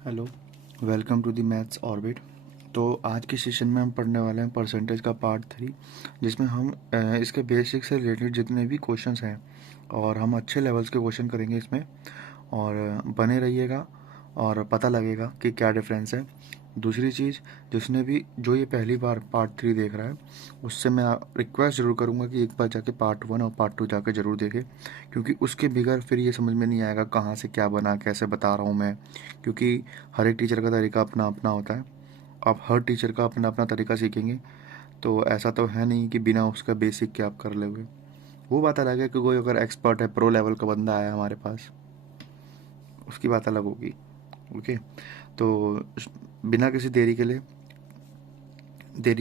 Hello, welcome to the maths orbit. तो आज के सेशन में हम पढ़ने वाले हैं परसेंटेज का पार्ट 3, जिसमें हम इसके बेसिक से रिलेटेड जितने भी क्वेश्चंस हैं और हम अच्छे लेवल्स के क्वेश्चन करेंगे इसमें। और बने रहिएगा और पता लगेगा कि क्या डिफरेंस है। दूसरी चीज़, जिसने भी जो ये पहली बार पार्ट 3 देख रहा है उससे मैं रिक्वेस्ट ज़रूर करूँगा कि एक बार जाके पार्ट 1 और पार्ट 2 जाके ज़रूर देखे, क्योंकि उसके बगैर फिर ये समझ में नहीं आएगा कहाँ से क्या बना, कैसे बता रहा हूँ मैं। क्योंकि हर एक टीचर का तरीका अपना अपना होता है। आप हर टीचर का अपना अपना तरीका सीखेंगे तो ऐसा तो है नहीं कि बिना उसका बेसिक के आप कर लोगे। वो बात अलग है कि कोई अगर एक्सपर्ट है, प्रो लेवल का बंदा आया हमारे पास, उसकी बात अलग होगी। ओके, तो बिना किसी देरी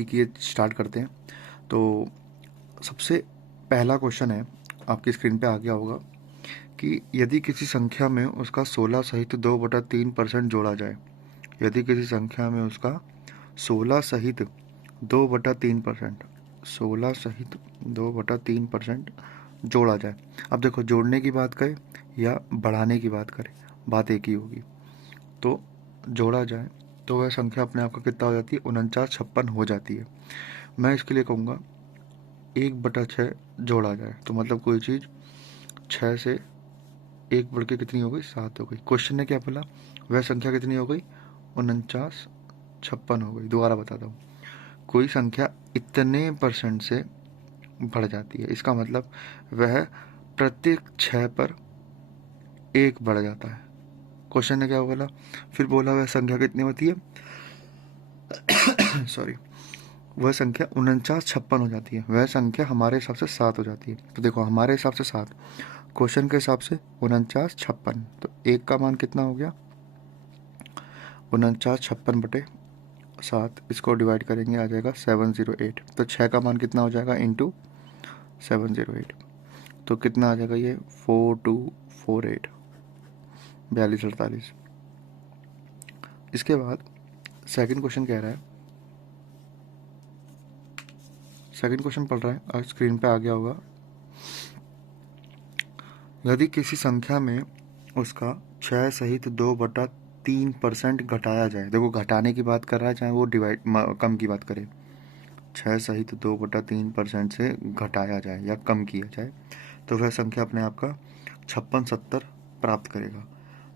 किए स्टार्ट करते हैं। तो सबसे पहला क्वेश्चन है, आपकी स्क्रीन पे आ गया होगा कि यदि किसी संख्या में उसका 16 सहित 2/3% जोड़ा जाए। यदि किसी संख्या में उसका 16 सहित 2/3%, 16 सहित 2/3% जोड़ा जाए। अब देखो, जोड़ने की बात करें या बढ़ाने की बात करें, बात एक ही होगी। तो जोड़ा जाए तो वह संख्या अपने आप का कितना हो जाती है? 4956 हो जाती है। मैं इसके लिए कहूँगा 1/6 जोड़ा जाए, तो मतलब कोई चीज़ 6 से 1 बढ़ के कितनी हो गई? 7 हो गई। क्वेश्चन ने क्या बोला? वह संख्या कितनी हो गई? 4956 हो गई। दोबारा बताता हूँ, कोई संख्या इतने परसेंट से बढ़ जाती है, इसका मतलब वह प्रत्येक 6 पर 1 बढ़ जाता है। क्वेश्चन ने क्या बोला? फिर बोला वह संख्या कितनी होती है? सॉरी, वह संख्या 4956 हो जाती है। वह संख्या हमारे हिसाब से 7 हो जाती है। तो देखो, हमारे हिसाब से 7, क्वेश्चन के हिसाब से 4956, तो 1 का मान कितना हो गया? 4956/7। इसको डिवाइड करेंगे, आ जाएगा 708। तो 6 का मान कितना हो जाएगा? इंटू 708। तो कितना आ जाएगा ये? 4248, 4248। इसके बाद सेकंड क्वेश्चन कह रहा है, सेकंड क्वेश्चन पढ़ रहा है और स्क्रीन पे आ गया होगा। यदि किसी संख्या में उसका 6 सहित 2/3% घटाया जाए। देखो, घटाने की बात कर रहा है, चाहे वो कम की बात करे। 6 सहित 2/3% से घटाया जाए या कम किया जाए तो वह संख्या अपने आप का 5670 प्राप्त करेगा।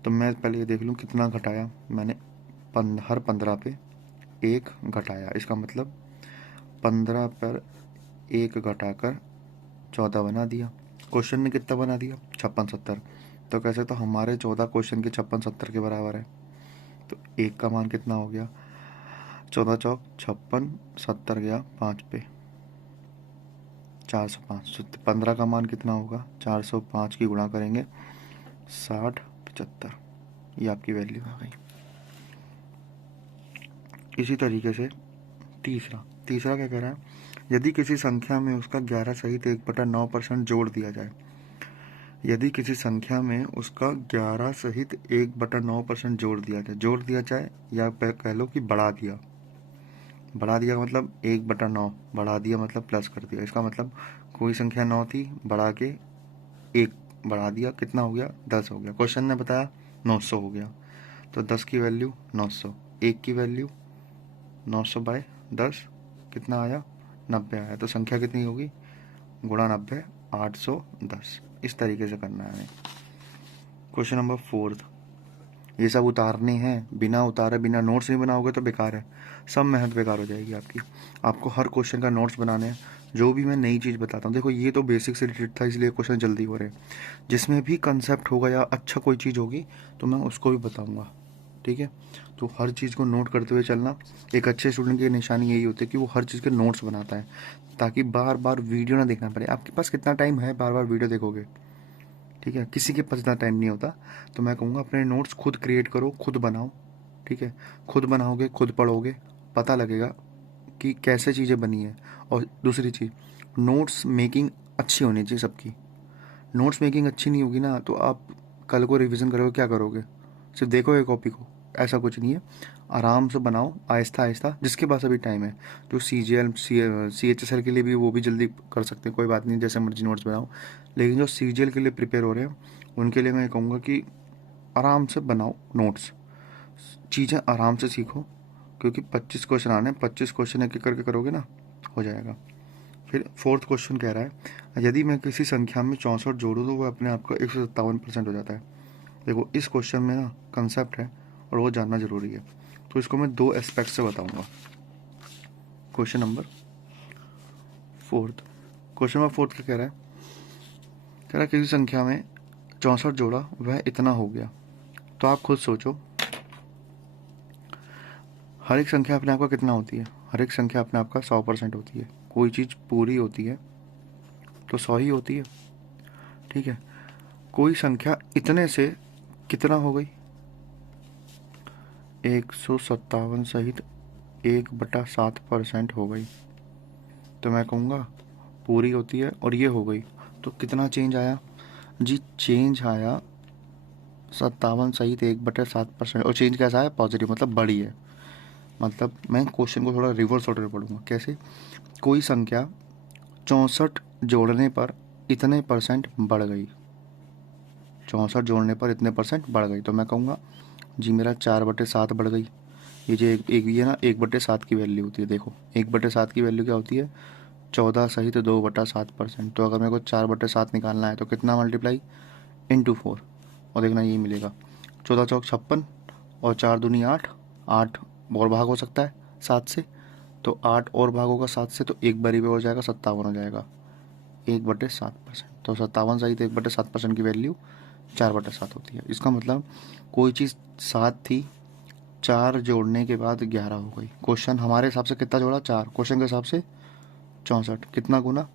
तो मैं पहले ये देख लूँ कितना घटाया मैंने। हर 15 पे 1 घटाया, इसका मतलब 15 पर 1 घटाकर 14 बना दिया। क्वेश्चन ने कितना बना दिया? 5670। तो कह सकते हो हमारे 14 क्वेश्चन के 5670 के बराबर है। तो 1 का मान कितना हो गया? 14 चौक 56, 70 गया 5 पे, 405। 15 का मान कितना होगा? 405 की गुणा करेंगे 6075, ये आपकी वैल्यू आ गई। इसी तरीके से तीसरा तीसरा क्या कह रहा है? यदि किसी संख्या में उसका 11 सहित 1/9% जोड़ दिया जाए। यदि किसी संख्या में उसका 11 सहित 1/9% जोड़ दिया जाए या कह लो कि बढ़ा दिया। बढ़ा दिया मतलब 1/9, बढ़ा दिया मतलब प्लस कर दिया। इसका मतलब कोई संख्या 9 थी, बढ़ा के 1 बढ़ा दिया, कितना हो गया? 10 हो गया। क्वेश्चन ने बताया 900 हो गया। तो 10 की वैल्यू 900, 1 की वैल्यू 900/10 कितना आया? 90 आया। तो संख्या कितनी होगी? गुणा 90, 810। इस तरीके से करना है। क्वेश्चन नंबर 4, ये सब उतारने हैं, बिना उतारे बिना नोट्स नहीं बनाओगे तो बेकार है, सब मेहनत बेकार हो जाएगी आपकी। आपको हर क्वेश्चन का नोट्स बनाने हैं। जो भी मैं नई चीज़ बताता हूँ, देखो ये तो बेसिक से रिलेटेड था इसलिए क्वेश्चन जल्दी हो रहे हैं। जिसमें भी कंसेप्ट होगा या अच्छा कोई चीज़ होगी तो मैं उसको भी बताऊँगा, ठीक है। तो हर चीज़ को नोट करते हुए चलना। एक अच्छे स्टूडेंट की निशानी यही होती है कि वो हर चीज़ के नोट्स बनाता है, ताकि बार बार वीडियो ना देखना पड़े। आपके पास कितना टाइम है बार बार वीडियो देखोगे? ठीक है, किसी के पास इतना टाइम नहीं होता। तो मैं कहूँगा अपने नोट्स खुद क्रिएट करो, खुद बनाओ, ठीक है। खुद बनाओगे, खुद पढ़ोगे, पता लगेगा कि कैसे चीज़ें बनी है। और दूसरी चीज़, नोट्स मेकिंग अच्छी होनी चाहिए सबकी। नोट्स मेकिंग अच्छी नहीं होगी ना तो आप कल को रिवीजन करोगे, क्या करोगे? सिर्फ देखोगे कॉपी को? ऐसा कुछ नहीं है। आराम से बनाओ, आहिस्ता आहिस्ता, जिसके पास अभी टाइम है। जो CGL CHSL के लिए भी, वो भी जल्दी कर सकते हैं, कोई बात नहीं, जैसे मर्जी नोट्स बनाओ। लेकिन जो CGL के लिए प्रिपेयर हो रहे हैं उनके लिए मैं कहूँगा कि आराम से बनाओ नोट्स। चीज़ें आराम से सीखो, क्योंकि 25 क्वेश्चन आने, 25 क्वेश्चन एक एक करके करोगे ना, हो जाएगा। फिर फोर्थ क्वेश्चन कह रहा है यदि मैं किसी संख्या में 64 जोड़ूँ तो वह अपने आप का 157% हो जाता है। देखो इस क्वेश्चन में ना कंसेप्ट है और वो जानना जरूरी है, तो इसको मैं दो एस्पेक्ट से बताऊंगा। क्वेश्चन नंबर फोर्थ क्या कह रहा है? कह रहा है किसी संख्या में 64 जोड़ा वह इतना हो गया। तो आप खुद सोचो, हर एक संख्या अपने आप का कितना होती है? हर एक संख्या अपने आप का 100% होती है। कोई चीज़ पूरी होती है तो 100 ही होती है, ठीक है। कोई संख्या इतने से कितना हो गई? 157 सहित 1/7% हो गई, तो मैं कहूँगा पूरी होती है, और ये हो गई। तो कितना चेंज आया जी? चेंज आया 57 सहित 1/7%। और चेंज कैसा है? पॉजिटिव, मतलब बड़ी है। मतलब मैं क्वेश्चन को थोड़ा रिवर्स ऑर्डर में पढ़ूंगा। कैसे? कोई संख्या 64 जोड़ने पर इतने परसेंट बढ़ गई, 64 जोड़ने पर इतने परसेंट बढ़ गई, तो मैं कहूँगा जी मेरा 4/7 बढ़ गई। ये जो एक ये ना 1/7 की वैल्यू होती है। देखो 1/7 की वैल्यू क्या होती है? 14 सहित 2/7%। तो अगर मेरे को 4/7 निकालना है तो कितना मल्टीप्लाई? इंटू 4, और देखना ये मिलेगा 14 चौक 56 और 4 दूनी 8, 8 और भाग हो सकता है 7 से, तो 8 और भाग होगा 7 से, तो एक बारी पे हो जाएगा 57 हो जाएगा, 1/7%। तो 57 सहित 1/7% की वैल्यू 4/7 होती है। इसका मतलब कोई चीज़ 7 थी, 4 जोड़ने के बाद 11 हो गई। क्वेश्चन हमारे हिसाब से कितना जोड़ा? 4। क्वेश्चन के हिसाब से 64, कितना गुना?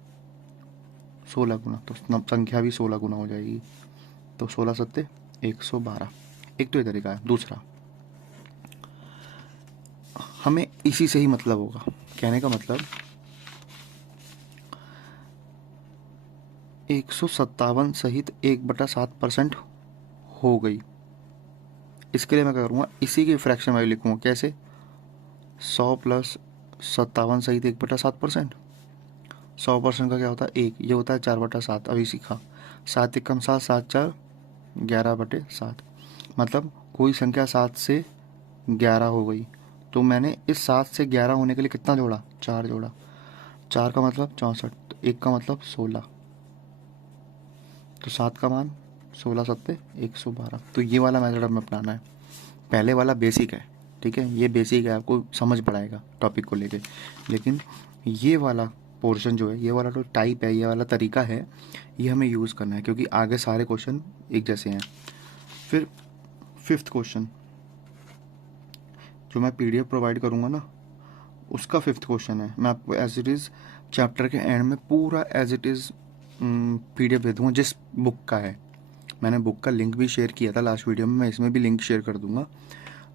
16 गुना। तो संख्या भी 16 गुना हो जाएगी। तो 16 सत्ते 112। एक तो ये तरीका है। दूसरा, हमें इसी से ही मतलब होगा। कहने का मतलब 157 सहित 1/7% हो गई। इसके लिए मैं क्या करूँगा? इसी की फ्रैक्शन वैल्यू लिखूँगा। कैसे? 100 प्लस 57 सहित 1/7%। 100% का क्या होता है? 1। ये होता है 4/7। अभी सीखा। 7 एकम 7, 7 4 11/7। मतलब कोई संख्या 7 से 11 हो गई, तो मैंने इस 7 से 11 होने के लिए कितना जोड़ा? 4 जोड़ा। 4 का मतलब 64, तो 1 का मतलब 16, तो 7 का मान 16 सत्ते 112। तो ये वाला मेथड हमें अपनाना है। पहले वाला बेसिक है, ठीक है, ये बेसिक है, आपको समझ पड़ाएगा टॉपिक को लेके। लेकिन ये वाला पोर्शन जो है, ये वाला जो टाइप है, ये वाला तरीका है, ये हमें यूज़ करना है, क्योंकि आगे सारे क्वेश्चन एक जैसे हैं। फिर फिफ्थ क्वेश्चन जो मैं पीडीएफ प्रोवाइड करूँगा ना, उसका फिफ्थ क्वेश्चन है। मैं आपको एज इट इज़ चैप्टर के एंड में पूरा एज इट इज़ पीडीएफ दे दूँगा, जिस बुक का है। मैंने बुक का लिंक भी शेयर किया था लास्ट वीडियो में, मैं इसमें भी लिंक शेयर कर दूंगा।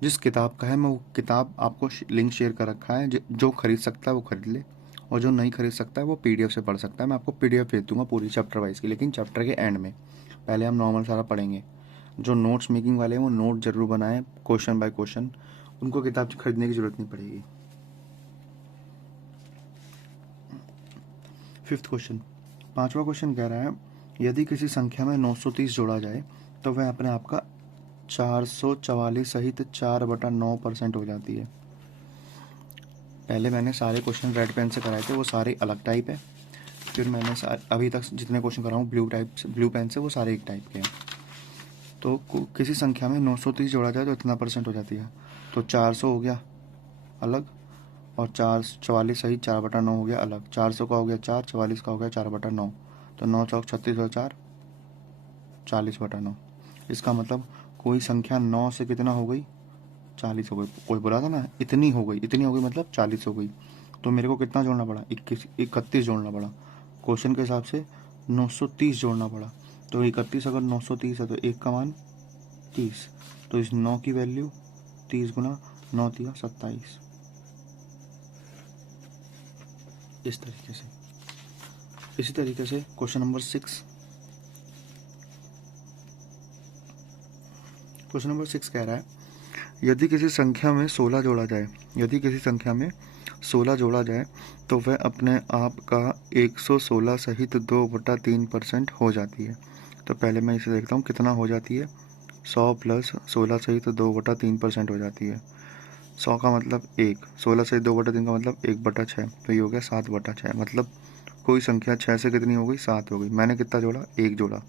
जिस किताब का है, मैं वो किताब आपको लिंक शेयर कर रखा है। जो खरीद सकता है वो खरीद ले, और जो नहीं खरीद सकता है वो पीडीएफ से पढ़ सकता है। मैं आपको पीडीएफ भेज दूंगा पूरी चैप्टर वाइज की, लेकिन चैप्टर के एंड में। पहले हम नॉर्मल सारा पढ़ेंगे। जो नोट्स मेकिंग वाले हैं वो नोट जरूर बनाएं, क्वेश्चन बाय क्वेश्चन। उनको किताब खरीदने की जरूरत नहीं पड़ेगी। फिफ्थ क्वेश्चन, पांचवा क्वेश्चन कह रहा है यदि किसी संख्या में 930 जोड़ा जाए तो वह अपने आप का 444 सहित 4/9% हो जाती है। पहले मैंने सारे क्वेश्चन रेड पेन से कराए थे, वो सारे अलग टाइप है। फिर मैंने अभी तक जितने क्वेश्चन कराऊँ ब्लू पेन से, वो सारे एक टाइप के हैं। तो किसी संख्या में 930 जोड़ा जाए तो इतना परसेंट हो जाती है। तो 400 हो गया अलग, और 444 सहित 4/9 हो गया अलग। 400 का हो गया 4, 44 का हो गया 4/9, तो 9 चौक 36 और 4 40/9। इसका मतलब कोई संख्या 9 से कितना हो गई? 40 हो गई। कोई बोला था ना इतनी हो गई, इतनी हो गई मतलब 40 हो गई। तो मेरे को कितना जोड़ना पड़ा? 31 जोड़ना पड़ा। क्वेश्चन के हिसाब से 930 जोड़ना पड़ा। तो 31 अगर 930 है तो 1 का मान 30, तो इस 9 की वैल्यू 30 गुना 9 दिया 27। इस तरीके से। इसी तरीके से क्वेश्चन नंबर 6। क्वेश्चन नंबर 6 कह रहा है यदि किसी संख्या में 16 जोड़ा जाए, यदि किसी संख्या में 16 जोड़ा जाए तो वह अपने आप का 116 सहित 2/3% हो जाती है। तो पहले मैं इसे देखता हूँ कितना हो जाती है। 100 प्लस 16 सहित 2/3% हो जाती है। 100 का मतलब 1, 16 सहित 2/3 का मतलब 1/6, तो ये हो गया 7/6। मतलब कोई संख्या 6 से कितनी हो गई, 7 हो गई। मैंने कितना जोड़ा, 1 जोड़ा।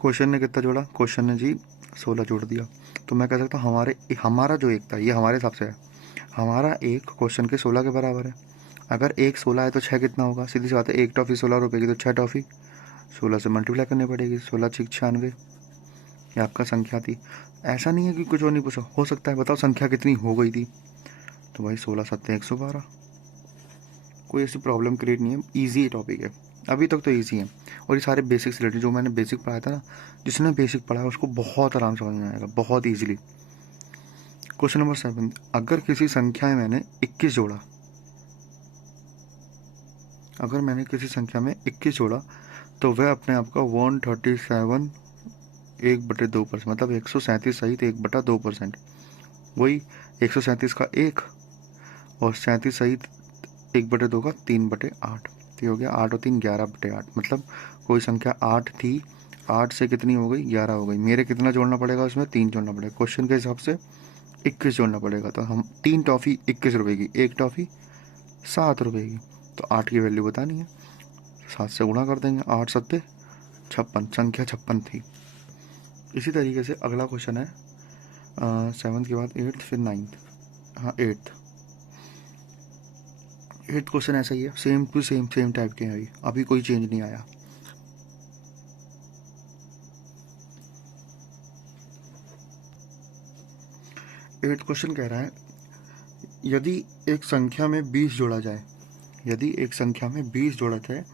क्वेश्चन ने कितना जोड़ा, क्वेश्चन ने जी 16 जोड़ दिया। तो मैं कह सकता हूँ हमारा जो एक था ये हमारे हिसाब से है, हमारा एक क्वेश्चन के 16 के बराबर है। अगर एक 16 है तो 6 कितना होगा, सीधी सी बात है, एक टॉफ़ी 16 रुपए की, तो 6 टॉफ़ी 16 से मल्टीप्लाई करनी पड़ेगी। 16 6 96, ये आपका संख्या थी। ऐसा नहीं है कि कुछ और नहीं पूछा, हो सकता है बताओ संख्या कितनी हो गई थी, तो भाई 16 7 112। कोई ऐसी प्रॉब्लम क्रिएट नहीं है, ईजी टॉपिक है, अभी तक तो ईजी है। और ये सारे बेसिक्स रिलेटेड जो मैंने बेसिक पढ़ाया था ना, जिसने बेसिक पढ़ा है उसको बहुत आराम समझ में आएगा, बहुत ईजिली। क्वेश्चन नंबर 7, अगर किसी संख्या में मैंने 21 जोड़ा, अगर मैंने किसी संख्या में 21 जोड़ा तो वह अपने आप का 137 1/2%, मतलब 137 सहित 1/2%। वही 137 का 1 और 37 सहित 1/2 का 3/8, तो ये हो गया 8 और 3 11/8। मतलब कोई संख्या 8 थी, 8 से कितनी हो गई, 11 हो गई। मेरे कितना जोड़ना पड़ेगा उसमें, 3 जोड़ना पड़ेगा। क्वेश्चन के हिसाब से 21 जोड़ना पड़ेगा, तो हम 3 टॉफ़ी 21 रुपए की, 1 टॉफ़ी 7 रुपए की, तो 8 की वैल्यू बतानी है, 7 से गुणा कर देंगे, 8 7 56, संख्या 56 थी। इसी तरीके से अगला क्वेश्चन है 7th के बाद 8th, फिर 9th, हाँ 8th। 8th क्वेश्चन ऐसा ही है, सेम टू सेम टाइप के हैं, अभी कोई चेंज नहीं आया। एट्थ क्वेश्चन कह रहा है, यदि एक संख्या में 20 जोड़ा जाए, यदि एक संख्या में 20 जोड़ा जाए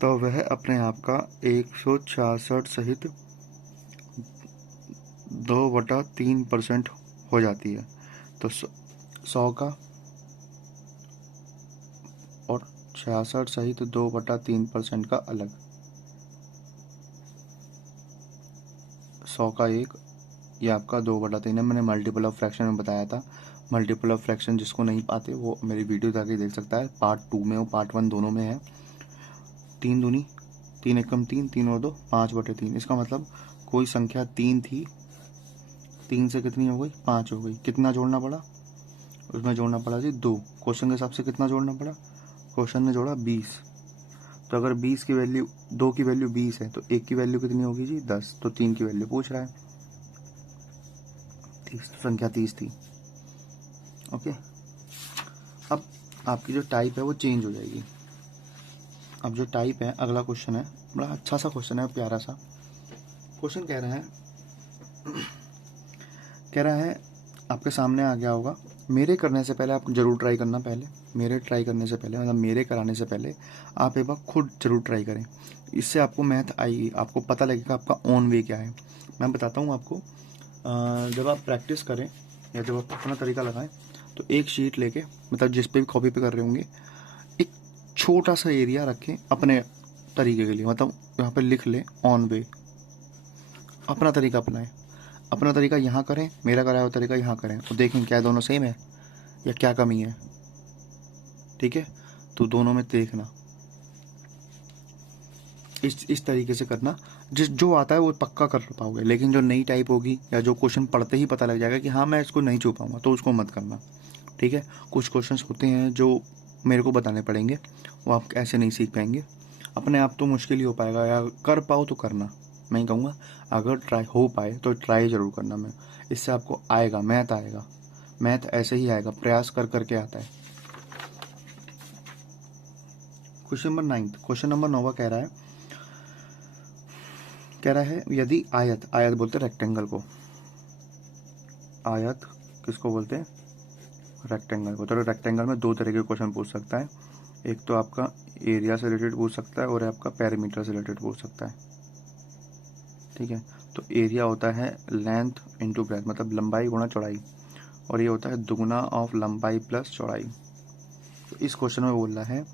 तो वह अपने आप का 166 सहित 2/3% हो जाती है। तो 100 का और 66 सहित 2/3% का अलग, 100 का 1, ये आपका 2/3 है। मैंने मल्टीपल ऑफ फ्रैक्शन में बताया था। मल्टीपल ऑफ फ्रैक्शन जिसको नहीं पाते वो मेरी वीडियो जाके देख सकता है, पार्ट 2 में और पार्ट 1 दोनों में है। 3 दूनी 3 एकम 3, 3 और 2 5/3। इसका मतलब कोई संख्या 3 थी, 3 से कितनी हो गई, 5 हो गई। कितना जोड़ना पड़ा, उसमें जोड़ना पड़ा जी 2। क्वेश्चन के हिसाब से कितना जोड़ना पड़ा, क्वेश्चन ने जोड़ा 20। तो अगर 20 की वैल्यू, 2 की वैल्यू 20 है तो 1 की वैल्यू कितनी होगी जी 10, तो 3 की वैल्यू पूछ रहा है 30, तो संख्या 30 थी। ओके, अब आपकी जो टाइप है वो चेंज हो जाएगी। अब जो टाइप है, अगला क्वेश्चन है, बड़ा अच्छा सा क्वेश्चन है, प्यारा सा क्वेश्चन। कह रहा है आपके सामने आ गया होगा, मेरे करने से पहले आप जरूर ट्राई करना, पहले मेरे ट्राई करने से पहले, मतलब मेरे कराने से पहले आप एक बार खुद जरूर ट्राई करें। इससे आपको मैथ आएगी, आपको पता लगेगा आपका ओन वे क्या है। मैं बताता हूँ आपको, जब आप प्रैक्टिस करें या जब आप अपना तरीका लगाएं तो एक शीट लेके, मतलब जिस पे भी कॉपी पे कर रहे होंगे, एक छोटा सा एरिया रखें अपने तरीके के लिए, मतलब यहाँ पे लिख लें ऑन वे, अपना तरीका अपनाएं। अपना तरीका यहाँ करें, मेरा कराया हुआ तरीका यहाँ करें, तो देखें क्या दोनों सेम है या क्या कमी है। ठीक है, तो दोनों में देखना, इस तरीके से करना। जिस जो आता है वो पक्का कर पाओगे, लेकिन जो नई टाइप होगी या जो क्वेश्चन पढ़ते ही पता लग जाएगा कि हाँ मैं इसको नहीं छू पाऊंगा, तो उसको मत करना। ठीक है, कुछ क्वेश्चंस होते हैं जो मेरे को बताने पड़ेंगे, वो आप ऐसे नहीं सीख पाएंगे। अपने आप तो मुश्किल ही हो पाएगा, या कर पाओ तो करना, मैं ही कहूँगा अगर ट्राई हो पाए तो ट्राई ज़रूर करना। मैं इससे आपको आएगा, मैथ आएगा, मैथ ऐसे ही आएगा, प्रयास कर करके आता है। क्वेश्चन नंबर 9, क्वेश्चन नंबर 9 कह रहा है यदि आयत, आयत बोलते हैं रेक्टेंगल को, आयत किसको बोलते हैं, रेक्टेंगल को। तो रेक्टेंगल में दो तरह के क्वेश्चन पूछ सकता है, एक तो आपका एरिया से रिलेटेड पूछ सकता है और आपका पेरीमीटर से रिलेटेड पूछ सकता है। ठीक है, तो एरिया होता है लेंथ इंटू ब्रेथ, मतलब लंबाई गुणा चौड़ाई, और ये होता है दुगुना ऑफ लंबाई प्लस चौड़ाई। तो इस क्वेश्चन में बोल रहा है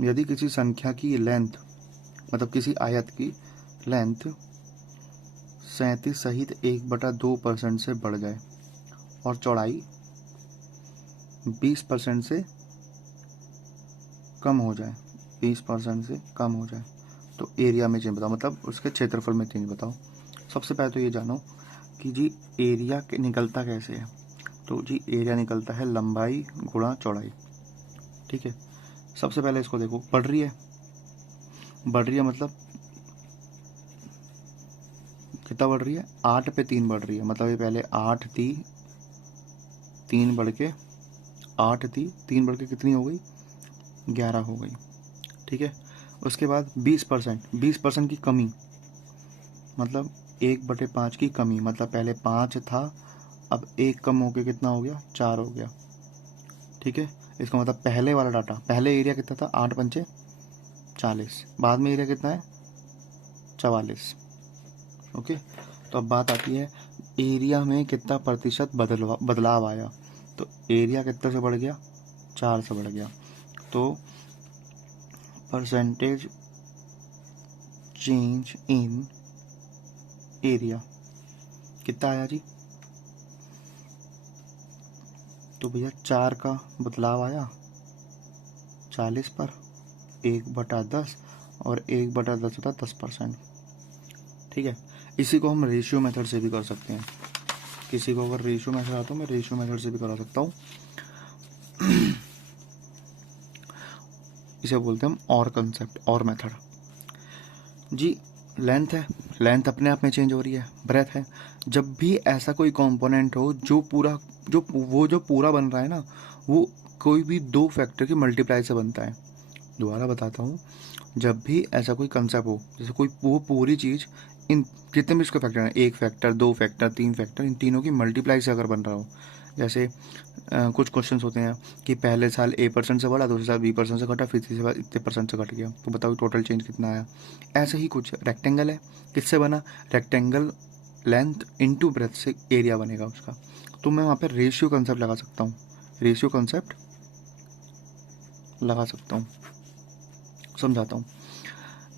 यदि किसी संख्या की लेंथ, मतलब किसी आयत की लेंथ 37 सहित 1/2% से बढ़ जाए और चौड़ाई 20% से कम हो जाए, 20% से कम हो जाए, तो एरिया में चेंज बताओ, मतलब उसके क्षेत्रफल में चेंज बताओ। सबसे पहले तो ये जानो कि जी एरिया निकलता कैसे है। तो जी एरिया निकलता है लंबाई गुणा चौड़ाई। ठीक है, सबसे पहले इसको देखो, बढ़ रही है मतलब कितना बढ़ रही है, 8 पे 3 बढ़ रही है, मतलब ये पहले 8 थी, 3 बढ़ के 8 थी, 3 बढ़ के कितनी हो गई, 11 हो गई। ठीक है, उसके बाद 20% की कमी, मतलब 1/5 की कमी, मतलब पहले 5 था, अब 1 कम हो के कितना हो गया, 4 हो गया। ठीक है, इसका मतलब पहले वाला डाटा, पहले एरिया कितना था, 8 पंचे 40, बाद में एरिया कितना है, 44। ओके, तो अब बात आती है एरिया में कितना प्रतिशत बदलाव आया। तो एरिया कितने से बढ़ गया, 4 से बढ़ गया। तो परसेंटेज चेंज इन एरिया कितना आया जी, तो भैया 4 का बदलाव आया 40 पर, 1/10, और 1/10 होता 10%। ठीक है, इसी को हम रेशियो मेथड से भी कर सकते हैं। किसी को अगर रेशियो मेथड आता हो, मैं रेशियो मेथड से भी करा सकता हूँ। इसे बोलते हैं हम और कंसेप्ट, और मेथड। जी लेंथ है, लेंथ अपने आप में चेंज हो रही है, ब्रेथ है। जब भी ऐसा कोई कंपोनेंट हो जो पूरा जो पूरा बन रहा है ना, वो कोई भी 2 फैक्टर की मल्टीप्लाई से बनता है। दोबारा बताता हूँ, जब भी ऐसा कोई कंसेप्ट हो, जैसे कोई वो पूरी चीज़ इन जितने भी इसके फैक्टर हैं, 1 फैक्टर, 2 फैक्टर, 3 फैक्टर, इन तीनों की मल्टीप्लाई से अगर बन रहा हो, जैसे कुछ क्वेश्चंस होते हैं कि पहले साल A% से बढ़ा, दूसरे साल B% से घटा, फिर तीसरे साल इतने % से घट गया, तो बताओ टोटल चेंज कितना आया। ऐसे ही कुछ रेक्टेंगल है, किससे बना, रेक्टेंगल लेंथ इनटू ब्रेथ से एरिया बनेगा उसका। तो मैं वहाँ पर रेशियो कंसेप्ट लगा सकता हूँ, रेशियो कंसेप्ट लगा सकता हूँ। समझाता हूँ,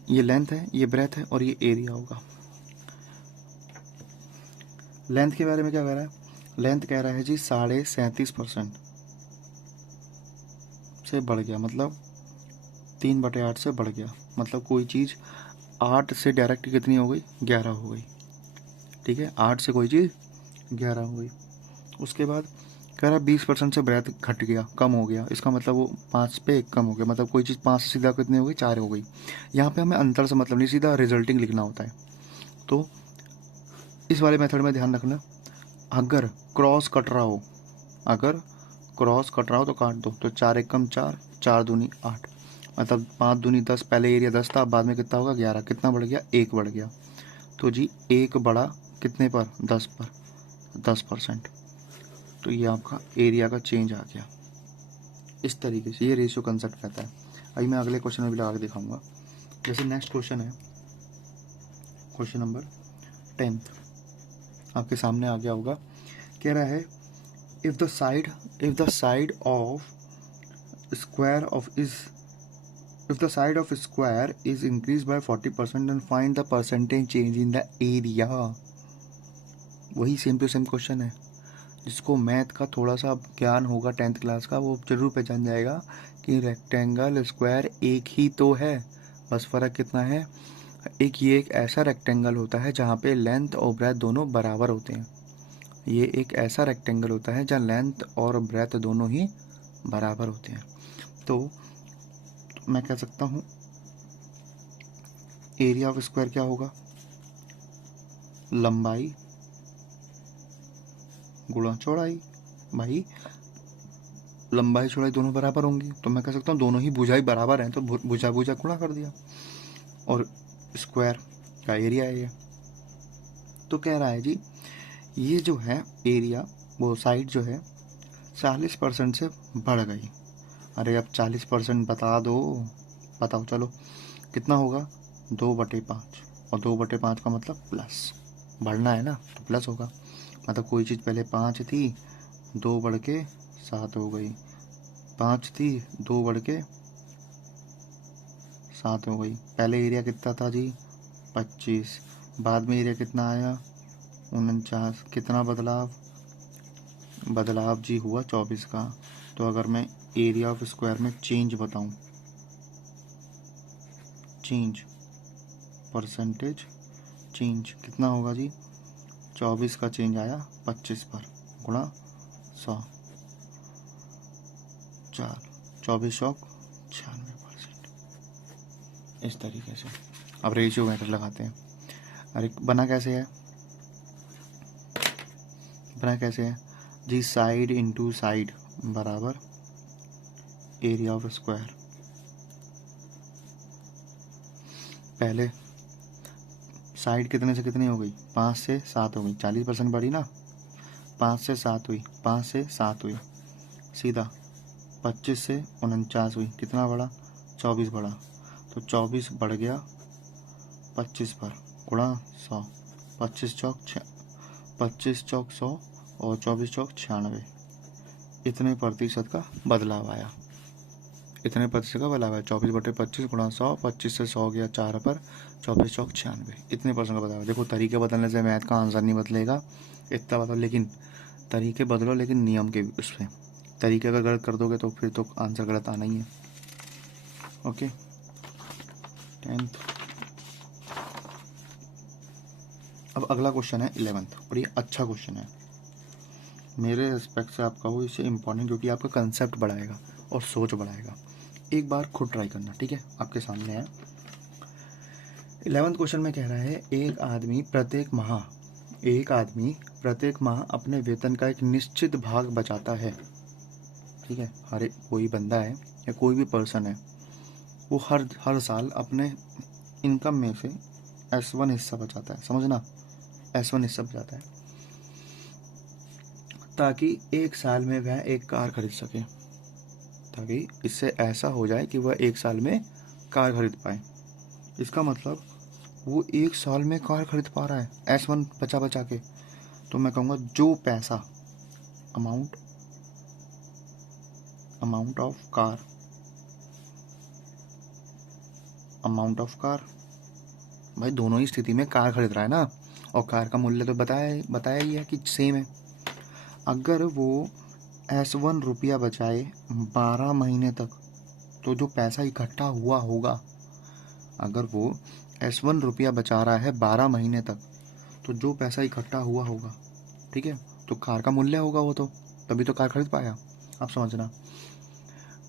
ये लेंथ है, ये ब्रेथ है, और ये एरिया होगा। लेंथ के बारे में क्या कह रहा है, लेंथ कह रहा है जी 37.5% से बढ़ गया, मतलब 3/8 से बढ़ गया, मतलब कोई चीज़ 8 से डायरेक्ट कितनी हो गई, 11 हो गई। ठीक है, 8 से कोई चीज़ 11 हो गई। उसके बाद कह रहा 20% से ब्रेथ घट गया, कम हो गया, इसका मतलब वो 5 पे 1 कम हो गया, मतलब कोई चीज़ 5 से सीधा कितनी हो गई, 4 हो गई। यहाँ पे हमें अंतर से मतलब नहीं, सीधा रिजल्टिंग लिखना होता है। तो इस वाले मेथड में ध्यान रखना, अगर क्रॉस कट रहा हो, अगर क्रॉस कट रहा हो तो काट दो, तो 4 1 कम 4, 4 दूनी 8, मतलब 5 दूनी 10, पहले एरिया 10 था, बाद में कितना होगा, 11, कितना बढ़ गया, 1 बढ़ गया। तो जी 1 बढ़ा कितने पर, 10 पर, 10%। तो ये आपका एरिया का चेंज आ गया। इस तरीके से ये रेशियो कंसेप्ट कहता है। अभी मैं अगले क्वेश्चन में भी लगा के दिखाऊंगा। जैसे नेक्स्ट क्वेश्चन है, क्वेश्चन नंबर 10 आपके सामने आ गया होगा। कह रहा है if the side of square of is if the side of a square is increased by 40%, then find the percentage change in the area। वही सेम टू सेम क्वेश्चन है, जिसको मैथ का थोड़ा सा ज्ञान होगा 10th क्लास का, वो जरूर पहचान जाएगा कि रेक्टेंगल स्क्वायर एक ही तो है, बस फ़र्क कितना है, ये एक ऐसा रेक्टेंगल होता है जहाँ पे लेंथ और ब्रेथ दोनों बराबर होते हैं। ये एक ऐसा रेक्टेंगल होता है जहाँ लेंथ और ब्रेथ दोनों ही बराबर होते हैं। तो मैं कह सकता हूँ एरिया ऑफ स्क्वायर क्या होगा, लंबाई गुणा चौड़ाई। भाई लंबाई चौड़ाई दोनों बराबर होंगी, तो मैं कह सकता हूँ दोनों ही भुजाएं बराबर हैं, तो भुजा भुजा गुणा कर दिया, और स्क्वायर का एरिया है ये। तो कह रहा है जी ये जो है एरिया, वो साइड जो है 40% से बढ़ गई। अरे अब 40% बता दो, बताओ चलो कितना होगा, 2/5, और 2/5 का मतलब प्लस, बढ़ना है ना तो प्लस होगा। मतलब कोई चीज़ पहले 5 थी, 2 बढ़ के 7 हो गई, 5 थी, 2 बढ़ के 7 हो गई। पहले एरिया कितना था जी, 25, बाद में एरिया कितना आया, 49। कितना बदलाव जी हुआ 24 का। तो अगर मैं एरिया ऑफ स्क्वायर में चेंज बताऊं, चेंज, परसेंटेज चेंज कितना होगा जी, 24 का चेंज आया 25 पर, गुणा 100, 4, 24 चौक 96%। इस तरीके से अब रेशियो मेथड लगाते हैं। अरे बना कैसे है जी, साइड इंटू साइड बराबर एरिया ऑफ स्क्वायर। पहले साइड कितने से कितनी हो गई, 5 से 7 हो गई, 40% बढ़ी ना, 5 से 7 हुई, 5 से 7 हुई, सीधा 25 से 49 हुई, कितना बढ़ा, 24 बढ़ा, तो 24 बढ़ गया 25 पर, गुणा 100, 25 चौक 100 और 24 चौक 96, इतने प्रतिशत का बदलाव आया, 24/25 गुणा 100, 25 से 100 गया 4 पर, 24 चौक 96, इतने परसेंट का बदलाव। देखो तरीके बदलने से मैथ का आंसर नहीं बदलेगा, इतना बदलो, लेकिन तरीके बदलो, लेकिन नियम के उसमें तरीके अगर गलत कर दोगे तो फिर तो आंसर गलत आना ही है। Okay 10th। अब अगला क्वेश्चन है 11th, और ये अच्छा क्वेश्चन है मेरे रिस्पेक्ट से, आप कहो इससे इम्पॉर्टेंट, क्योंकि आपका कंसेप्ट बढ़ाएगा और सोच बढ़ाएगा। एक बार खुद ट्राई करना, ठीक है, आपके सामने है। 11th क्वेश्चन में कह रहा है एक आदमी प्रत्येक माह अपने वेतन का एक निश्चित भाग बचाता है, ठीक है, हर एक कोई बंदा है या कोई भी पर्सन है, वो हर साल अपने इनकम में से S1 हिस्सा बचाता है, समझना, S1 हिस्सा बचाता है, ताकि एक साल में वह एक कार खरीद सके, ताकि इससे ऐसा हो जाए कि वह एक साल में कार खरीद पाए। इसका मतलब वो एक साल में कार खरीद पा रहा है S1 बचा बचा के। तो मैं कहूँगा जो पैसा अमाउंट ऑफ कार भाई दोनों ही स्थिति में कार खरीद रहा है ना, और कार का मूल्य तो बताया ही है कि सेम है। अगर वो S1 रुपया बचाए 12 महीने तक, तो जो पैसा इकट्ठा हुआ होगा, अगर वो S1 रुपया बचा रहा है 12 महीने तक, तो जो पैसा इकट्ठा हुआ होगा, ठीक है, तो कार का मूल्य होगा वो, तो तभी तो कार खरीद पाया। आप समझना,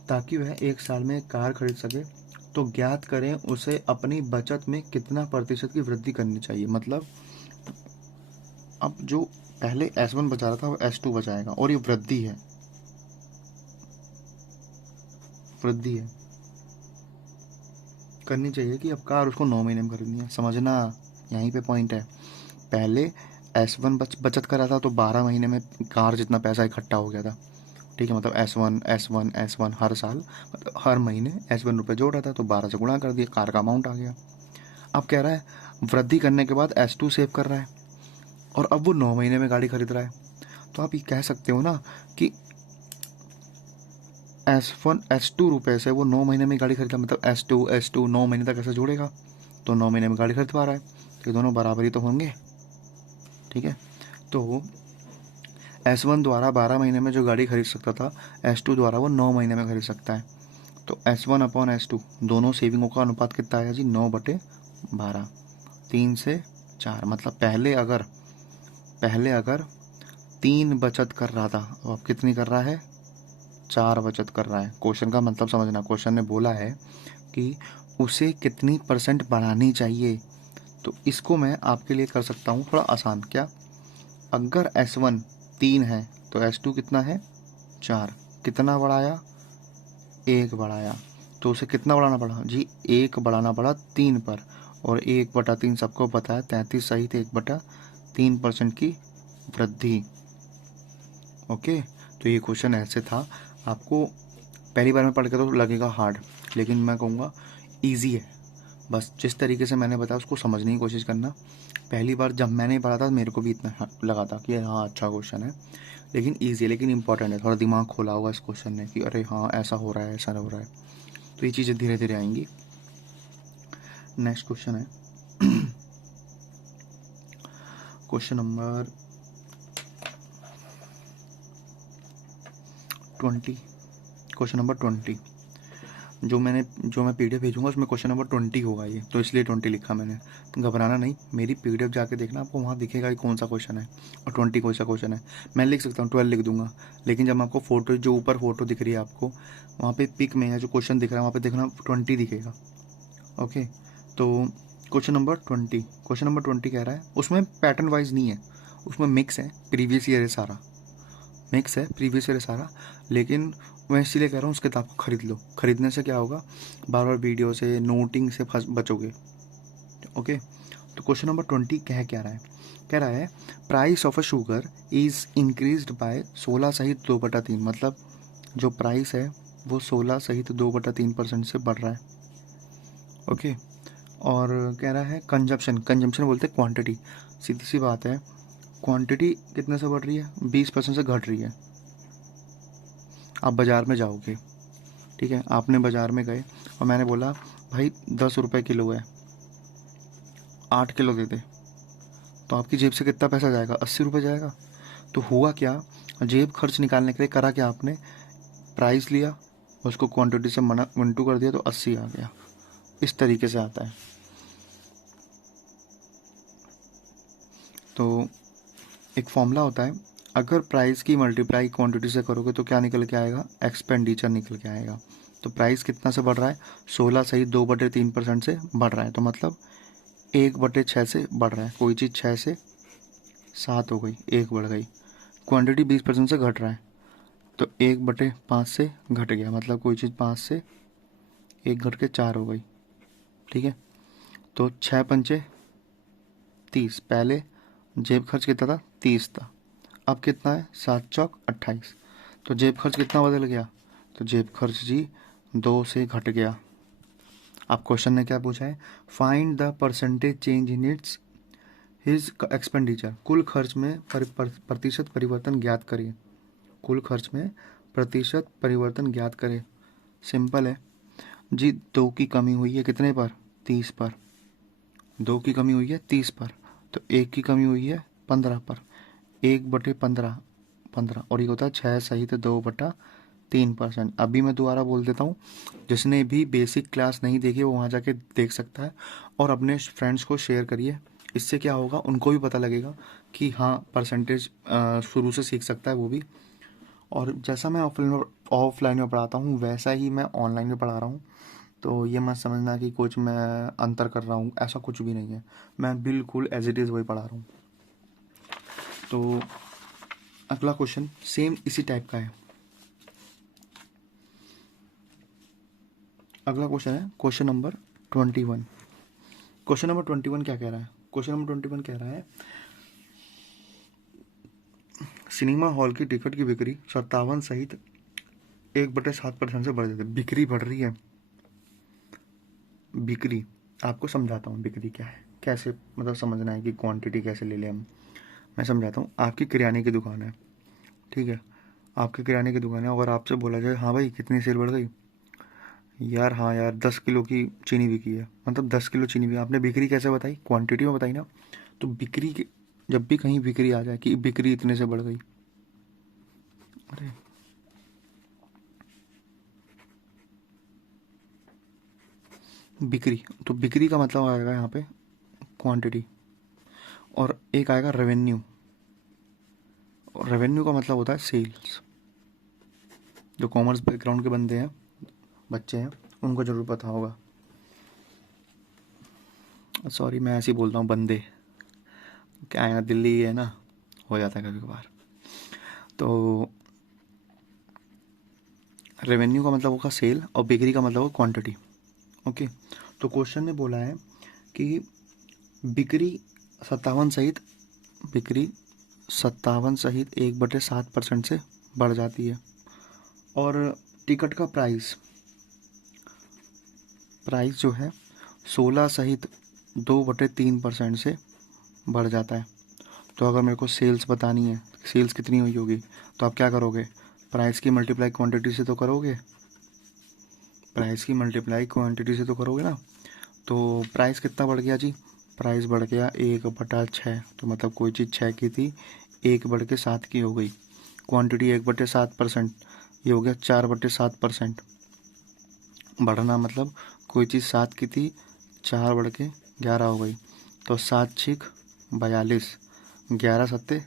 ताकि वह एक साल में कार खरीद सके, तो ज्ञात करें उसे अपनी बचत में कितना प्रतिशत की वृद्धि करनी चाहिए। मतलब अब जो पहले S1 बचा रहा था वो S2 बचाएगा, और ये वृद्धि है करनी चाहिए कि अब कार उसको 9 महीने में खरीदनी है। समझना, यहीं पे पॉइंट है। पहले S1 बचत कर रहा था, तो 12 महीने में कार जितना पैसा इकट्ठा हो गया था, ठीक है, मतलब S1 हर साल, मतलब हर महीने S1 रुपये जोड़ रहा था, तो 12 से गुणा कर दिया, कार का अमाउंट आ गया। अब कह रहा है वृद्धि करने के बाद S2 सेव कर रहा है, और अब वो 9 महीने में गाड़ी खरीद रहा है। तो आप ये कह सकते हो ना कि S2 रुपये से वो 9 महीने में गाड़ी खरीदा, मतलब S2 9 महीने तक ऐसे जोड़ेगा, तो 9 महीने में गाड़ी खरीद पा रहा है, तो दोनों बराबर ही तो होंगे, ठीक है। तो S1 द्वारा 12 महीने में जो गाड़ी खरीद सकता था, S2 द्वारा वो 9 महीने में खरीद सकता है। तो S1 अपॉन S2 दोनों सेविंगों का अनुपात कितना आया जी, 9/12, 3 से 4। मतलब पहले अगर 3 बचत कर रहा था, तो अब कितनी कर रहा है, 4 बचत कर रहा है। क्वेश्चन का मतलब समझना, क्वेश्चन ने बोला है कि उसे कितनी % बढ़ानी चाहिए। तो इसको मैं आपके लिए कर सकता हूँ थोड़ा आसान। क्या, अगर S1 3 है तो S2 कितना है, 4, कितना बढ़ाया, 1 बढ़ाया, तो उसे कितना बढ़ाना पड़ा जी, 1 बढ़ाना पड़ा 3 पर, और 1/3 सबको पता है 33 सहित 1/3% की वृद्धि। ओके, तो ये क्वेश्चन ऐसे था, आपको पहली बार में पढ़ के तो लगेगा हार्ड, लेकिन मैं कहूँगा ईजी है। बस जिस तरीके से मैंने बताया उसको समझने की कोशिश करना। पहली बार जब मैंने पढ़ा था मेरे को भी इतना लगा था कि हाँ अच्छा क्वेश्चन है, लेकिन ईजी है, लेकिन इंपॉर्टेंट है। थोड़ा दिमाग खोला होगा इस क्वेश्चन ने कि अरे हाँ ऐसा हो रहा है, ऐसा हो रहा है, तो ये चीज़ें धीरे धीरे आएंगी। नेक्स्ट क्वेश्चन है क्वेश्चन नंबर 20। जो मैं PDF भेजूंगा उसमें क्वेश्चन नंबर 20 होगा ये, तो इसलिए 20 लिखा मैंने। तो घबराना नहीं, मेरी PDF जाके देखना, आपको वहाँ दिखेगा कि कौन सा क्वेश्चन है और 20 कौन सा क्वेश्चन है। मैं लिख सकता हूँ 12 लिख दूंगा, लेकिन जब आपको फोटो, जो ऊपर फोटो दिख रही है आपको, वहाँ पे पिक में या जो क्वेश्चन दिख रहा है वहाँ पे देखना 20 दिखेगा। ओके, तो क्वेश्चन नंबर 20 कह रहा है, उसमें पैटर्न वाइज नहीं है, उसमें मिक्स है, प्रीवियस ईयर है सारा, मिक्स है प्रीवियस ईयर सारा। लेकिन मैं इसीलिए कह रहा हूँ उस किताब को खरीद लो। खरीदने से क्या होगा, बार बार वीडियो से, नोटिंग से फंस बचोगे। ओके, तो क्वेश्चन नंबर 20 क्या रहा है, कह रहा है price of a sugar is increased by 16 सहित 2/3, मतलब जो प्राइस है वो 16 सहित 2/3% से बढ़ रहा है। ओके, और कह रहा है कंजम्पशन बोलते हैं क्वांटिटी, सीधी सी बात है, क्वांटिटी कितने से बढ़ रही है, 20% से घट रही है। आप बाज़ार में जाओगे, ठीक है, आपने बाज़ार में गए और मैंने बोला भाई 10 रुपये किलो है, 8 किलो दे दे, तो आपकी जेब से कितना पैसा जाएगा, 80 रुपये जाएगा। तो हुआ क्या, जेब खर्च निकालने के लिए करा क्या आपने, प्राइस लिया, उसको क्वांटिटी से मना मिनटू कर दिया, तो 80 आ गया। इस तरीके से आता है। तो एक फॉर्मूला होता है, अगर प्राइस की मल्टीप्लाई क्वांटिटी से करोगे तो क्या निकल के आएगा, एक्सपेंडिचर निकल के आएगा। तो प्राइस कितना से बढ़ रहा है, 16 सहित 2/3% से बढ़ रहा है, तो मतलब 1/6 से बढ़ रहा है। कोई चीज़ 6 से 7 हो गई, 1 बढ़ गई। क्वांटिटी 20% से घट रहा है, तो 1/5 से घट गया, मतलब कोई चीज़ 5 से 1 घट के 4 हो गई। ठीक है, तो 6×5 = 30, पहले जेब खर्च कितना था, 30 था, अब कितना है, 7×4 = 28। तो जेब खर्च कितना बदल गया, तो जेब खर्च जी 2 से घट गया। आप क्वेश्चन ने क्या पूछा है, find the percentage change in its his expenditure, कुल खर्च में प्रतिशत परिवर्तन ज्ञात करिए, कुल खर्च में प्रतिशत परिवर्तन ज्ञात करें। सिंपल है जी, 2 की कमी हुई है कितने पर, 30 पर, 2 की कमी हुई है 30 पर, तो 1 की कमी हुई है 15 पर, 1/15 15, और ये होता है 6 सहित 2/3%। अभी मैं दोबारा बोल देता हूँ, जिसने भी बेसिक क्लास नहीं देखी वो वहाँ जाके देख सकता है, और अपने फ्रेंड्स को शेयर करिए। इससे क्या होगा, उनको भी पता लगेगा कि हाँ परसेंटेज शुरू से सीख सकता है वो भी। और जैसा मैं ऑफलाइन में पढ़ाता हूँ वैसा ही मैं ऑनलाइन में पढ़ा रहा हूँ, तो ये मत समझना कि कुछ मैं अंतर कर रहा हूँ, ऐसा कुछ भी नहीं है, मैं बिल्कुल एज इट इज़ वही पढ़ा रहा हूँ। तो अगला क्वेश्चन सेम इसी टाइप का है। अगला क्वेश्चन है क्वेश्चन नंबर 21। क्वेश्चन नंबर 21 क्या कह रहा है, क्वेश्चन नंबर 21 कह रहा है सिनेमा हॉल की टिकट की बिक्री 57 सहित 1/7% से बढ़ जाती है। बिक्री बढ़ रही है, बिक्री, आपको समझाता हूँ बिक्री क्या है, कैसे मतलब समझना है कि क्वांटिटी कैसे ले लें हम। मैं समझाता हूँ, आपकी किराने की दुकान है, ठीक है, आपकी किराने की दुकान है, और आपसे बोला जाए हाँ भाई कितनी सेल बढ़ गई, यार हाँ यार 10 किलो की चीनी बिकी है, मतलब 10 किलो चीनी बिकी, आपने बिक्री कैसे बताई, क्वांटिटी में बताई ना। तो बिक्री की, जब भी कहीं बिक्री आ जाए कि बिक्री इतने से बढ़ गई, अरे बिक्री, तो बिक्री का मतलब आएगा यहाँ पे क्वांटिटी, और एक आएगा रेवेन्यू, और रेवेन्यू का मतलब होता है सेल्स। जो कॉमर्स बैकग्राउंड के बंदे हैं, बच्चे हैं, उनको ज़रूर पता होगा। सॉरी मैं ऐसे ही बोलता हूँ बंदे, क्या है ना, दिल्ली है ना, हो जाता है कभी कभार। तो रेवेन्यू का मतलब होगा सेल, और बिक्री का मतलब होगा क्वांटिटी। ओके, तो क्वेश्चन ने बोला है कि बिक्री 57 सहित, बिक्री 57 सहित 1/7% से बढ़ जाती है, और टिकट का प्राइस, प्राइस जो है 16 सहित 2/3% से बढ़ जाता है। तो अगर मेरे को सेल्स बतानी है, सेल्स कितनी हुई होगी, तो आप क्या करोगे, प्राइस की मल्टीप्लाई क्वांटिटी से तो करोगे, प्राइस की मल्टीप्लाई क्वांटिटी से तो करोगे ना। तो प्राइस कितना बढ़ गया जी, प्राइस बढ़ गया 1/6, तो मतलब कोई चीज़ 6 की थी, 1/7 की हो गई, क्वांटिटी 1/7%, ये हो गया 4/7%। बढ़ना मतलब कोई चीज़ 7 की थी, 4 बढ़ के 11 हो गई, तो 7 छिक 42, 11 सत्ते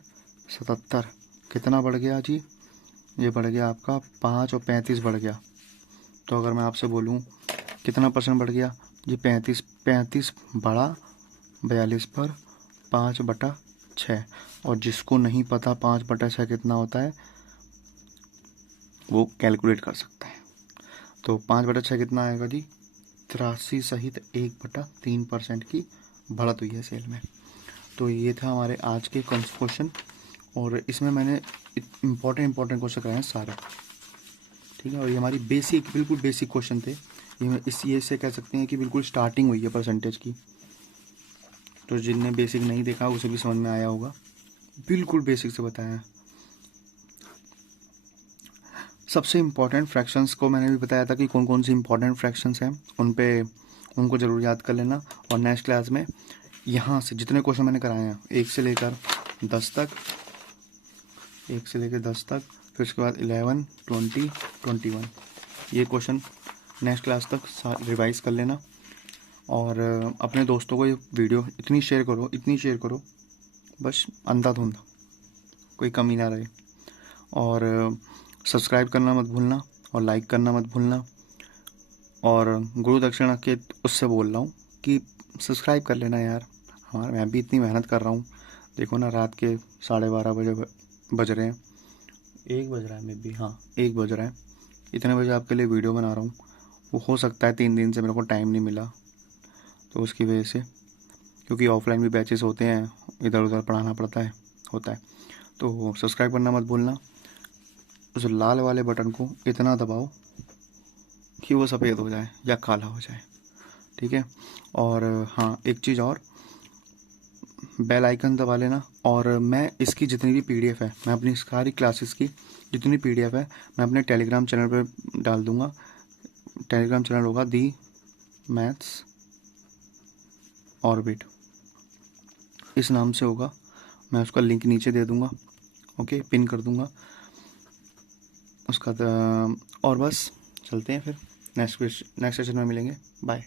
77, कितना बढ़ गया जी? ये बढ़ गया आपका 5 और 35 बढ़ गया। तो अगर मैं आपसे बोलूँ कितना परसेंट बढ़ गया जी? 35 बढ़ा 42 पर 5/6। और जिसको नहीं पता 5/6 कितना होता है वो कैलकुलेट कर सकता है। तो 5/6 कितना आएगा जी? 83 सहित 1/3% की बढ़त हुई है सेल में। तो ये था हमारे आज के क्वेश्चन, और इसमें मैंने इम्पोर्टेंट क्वेश्चन कराए हैं सारे, ठीक है। और ये हमारी बिल्कुल बेसिक क्वेश्चन थे। ये से कह सकते हैं कि बिल्कुल स्टार्टिंग हुई है परसेंटेज की। तो जिनने बेसिक नहीं देखा उसे भी समझ में आया होगा, बिल्कुल बेसिक से बताया है। सबसे इम्पॉर्टेंट फ्रैक्शंस को मैंने भी बताया था कि कौन कौन सी इम्पॉर्टेंट फ्रैक्शंस हैं, उनको ज़रूर याद कर लेना। और नेक्स्ट क्लास में यहाँ से जितने क्वेश्चन मैंने कराए हैं 1 से लेकर 10 तक, 1 से लेकर 10 तक, फिर उसके बाद 11, 20, 21, ये क्वेश्चन नेक्स्ट क्लास तक रिवाइज कर लेना। और अपने दोस्तों को ये वीडियो इतनी शेयर करो बस अंधाधुंध, कोई कमी ना रहे। और सब्सक्राइब करना मत भूलना, और लाइक करना मत भूलना। और गुरु दक्षिणा के उससे बोल रहा हूँ कि सब्सक्राइब कर लेना यार। मैं भी इतनी मेहनत कर रहा हूँ, देखो ना, रात के 12:30 बजे बज रहे हैं, 1 बज रहा है, मे बी, हाँ 1 बज रहा है। इतने बजे आपके लिए वीडियो बना रहा हूँ। वो हो सकता है 3 दिन से मेरे को टाइम नहीं मिला, तो उसकी वजह से, क्योंकि ऑफलाइन भी बैचेस होते हैं, इधर उधर पढ़ाना पड़ता है, होता है। तो सब्सक्राइब करना मत भूलना। उस लाल वाले बटन को इतना दबाओ कि वो सफ़ेद हो जाए या काला हो जाए, ठीक है। और हाँ, एक चीज़ और, बेल आइकन दबा लेना। और मैं इसकी जितनी भी पीडीएफ है, मैं अपनी सारी क्लासेस की जितनी पीडीएफ है मैं अपने टेलीग्राम चैनल पर डाल दूँगा। टेलीग्राम चैनल होगा दी मैथ्स ऑर्बिट, इस नाम से होगा। मैं उसका लिंक नीचे दे दूँगा, ओके, पिन कर दूँगा उसका। और बस चलते हैं फिर, नेक्स्ट सेशन में मिलेंगे, बाय।